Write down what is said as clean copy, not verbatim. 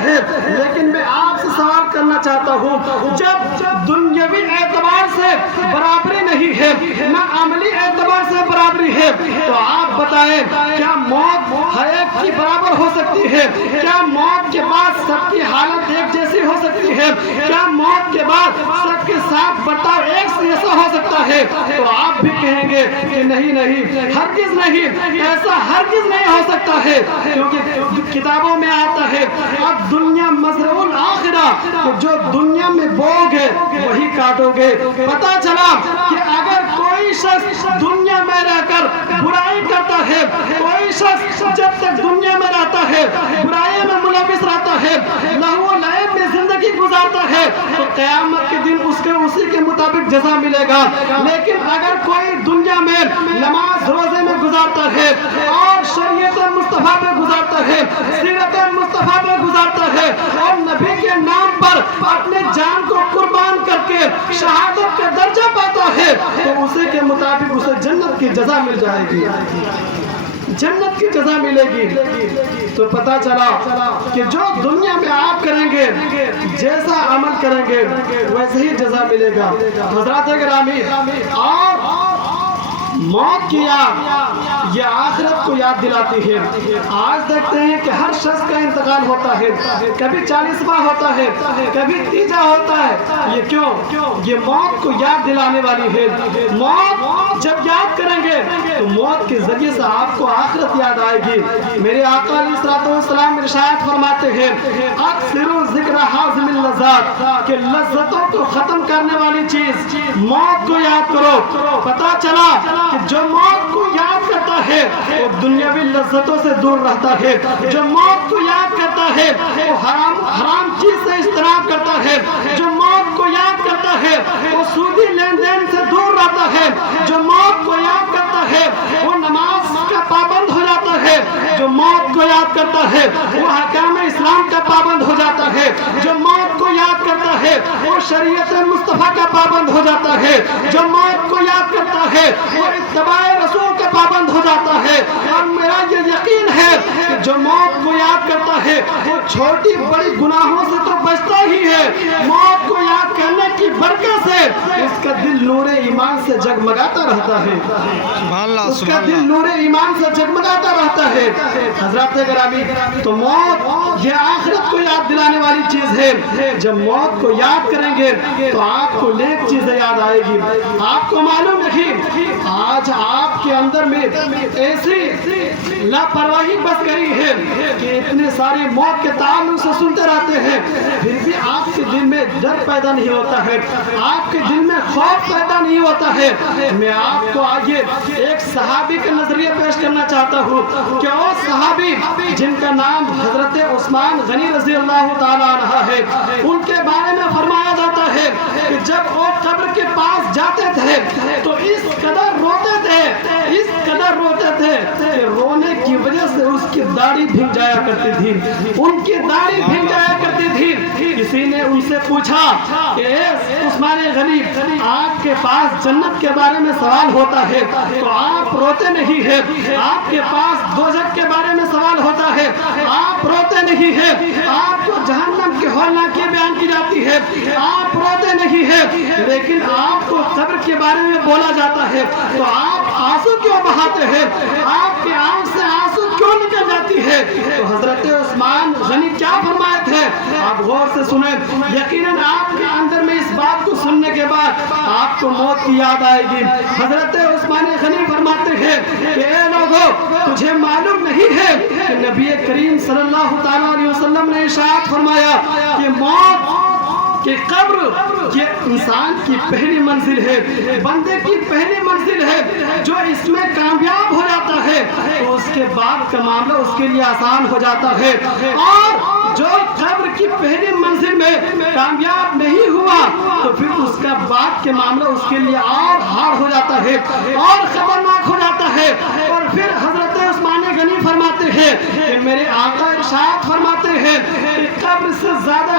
کرتے ہیں، لیکن میں آپ سے سوال کرنا چاہتا ہوں، جب دنیاوی اعتبار سے برابری نہیں ہے، نہ عملی اعتبار سے برابری ہے، تو آپ بتائیں کیا موت ہر ایک کی برابر ہو سکتی ہے؟ کیا موت کے بعد سب کی حالت ایک جیسی ہو سکتی ہے؟ کیا موت کے بعد سب کے ساتھ برتاؤ ایک جیسا ہو سکتا ہے؟ تو آپ بھی کہیں گے کہ نہیں، ہرگز نہیں، ایسا ہرگز نہیں ہو سکتا ہے، کیونکہ کتابوں میں آتا ہے اب دنیا مزرعہ الآخرہ، کہ جو دنیا میں بوگ ہے وہی کاٹو گے۔ پتا چلا کہ اگر کوئی شخص دنیا میں رہ کر برائی کرتا ہے، کوئی شخص جب تک دنیا میں رہتا ہے برائی میں ملوث رہتا ہے، لہو و لعب میں زندگی گزارتا ہے، تو قیامت کے دن اس کے اسی کے مطابق جزا ملے گا۔ لیکن اگر کوئی دنیا میں نماز روزے میں گزارتا ہے اور شریعت مصطفیٰ پہ گزارتا ہے، سیرت مصطفیٰ پہ گزارتا ہے، اور نبی کے نام پر اپنے جان کو قربان کر کے شہادت کا درجہ پاتا ہے، تو اسی کے مطابق اسے جنت کی جزا مل جائے گی، جنت کی جزا ملے گی۔ تو پتا چلا کہ جو دنیا میں آپ کریں گے، جیسا عمل کریں گے ویسے ہی جزا ملے گا۔ حضرات گرامی، اور موت کی یاد یہ آخرت کو یاد دلاتی ہے۔ آج دیکھتے ہیں کہ ہر شخص کا انتقال ہوتا ہے، کبھی 40واں ہوتا ہے، کبھی 30واں ہوتا ہے۔ یہ کیوں؟ یہ موت کو یاد دلانے والی ہے۔ موت جب یاد کریں گے تو موت کے ذریعے سے آپ کو آخرت یاد آئے گی۔ میرے آقا علیہ الصلوۃ والسلام ارشاد فرماتے ہیں، اکثروا ذکر حازم اللذات، کہ لذتوں کو ختم کرنے والی چیز موت کو یاد کرو۔ پتا چلا کہ جو موت کو یاد کرتا ہے وہ دنیاوی لذتوں سے دور رہتا ہے، جو موت کو یاد کرتا ہے وہ حرام چیز سے اجتناب کرتا ہے، جو موت کو یاد کرتا ہے وہ سودی لین دین سے دور رہتا ہے، جو موت کو یاد کرتا ہے وہ نماز کا پابند ہو جاتا ہے، جو موت کو یاد کرتا ہے وہ احکام اسلام کا پابند ہو جاتا ہے، جو موت کو یاد کرتا ہے وہ شریعت مصطفیٰ کا پابند ہو جاتا ہے، جو موت کو یاد کرتا ہے وہ اتباع رسول کا پابند ہو جاتا ہے۔ اور میرا یہ یقین ہے کہ جو موت کو یاد کرتا ہے وہ چھوٹی بڑی گناہوں سے تو بچتا ہی ہے، موت کو یاد کرنے کی برکت سے اس کا دل نور ایمان سے جگمگاتا رہتا ہے، اس کا دل نور ایمان سے جگمگاتا رہتا ہے۔ حضرات گرامی، تو موت یہ آخرت کو یاد دلانے والی چیز ہے۔ جب موت کو یاد کریں گے تو آپ کو نیک چیزیں یاد آئے گی۔ آپ کو معلوم نہیں آج آپ کے اندر میں ایسی لاپرواہی بس گئی ہے کہ اتنے سارے موت کے تعلق سے سنتے رہتے ہیں، پھر بھی آپ کے دل میں ڈر پیدا نہیں ہوتا ہے، آپ کے دل میں خوف پیدا نہیں ہوتا ہے۔ میں آپ کو آگے ایک صحابی کا نظریہ پیش کرنا چاہتا ہوں کہ وہ صحابی جن کا نام حضرت عثمان غنی رضی اللہ تعالیٰ عنہ ہے، ان کے بارے میں فرمایا جاتا ہے کہ جب وہ قبر کے پاس جاتے تھے تو اس قدر روتے تھے، اس قدر روتے تھے کہ رونے کی وجہ سے اس کی داڑھی بھیگ جایا کرتی تھی، ان کی داڑھی بھیگ جایا کرتی تھی۔ کسی نے ان سے پوچھا کہ اے عثمان غنی، آپ کے پاس جنت کے بارے میں سوال ہوتا ہے تو آپ روتے نہیں ہیں، آپ کے پاس دوزخ کے بارے میں سوال ہوتا ہے آپ روتے نہیں ہیں، آپ کو جہنم کی ہولناکی بیان کی جاتی ہے آپ روتے نہیں ہیں، لیکن آپ کو قبر کے بارے میں بولا جاتا ہے تو آپ آنسو کیوں بہاتے ہیں، آپ کی آنکھ سے آنسو کیوں نکل جاتی ہے؟ تو حضرت عثمان غنی کیا فرمائے تھے؟ آپ غور سے سنیں، یقیناً آپ کے اندر میں اس بات کو سننے کے بعد آپ کو موت کی یاد آئے گی۔ حضرت عثمان غنی فرماتے ہیں کہ اے لوگوں، تجھے معلوم نہیں ہے کہ نبی کریم صلی اللہ تعالیٰ علیہ وسلم نے ارشاد فرمایا کہ موت کہ قبر یہ انسان کی پہلی منزل ہے، بندے کی پہلی منزل ہے، جو اس میں کامیاب ہو جاتا ہے تو اس کے بعد کا معاملہ اس کے لیے آسان ہو جاتا ہے، اور جو قبر کی پہلی منزل میں کامیاب نہیں ہوا تو پھر اس کا بعد کے معاملہ اس کے لیے اور ہارڈ ہو جاتا ہے اور خطرناک ہو جاتا ہے۔ اور پھر حضرت عثمان غنی فرماتے ہیں کہ میرے آقا ارشاد فرماتے ہیں کہ قبر سے زیادہ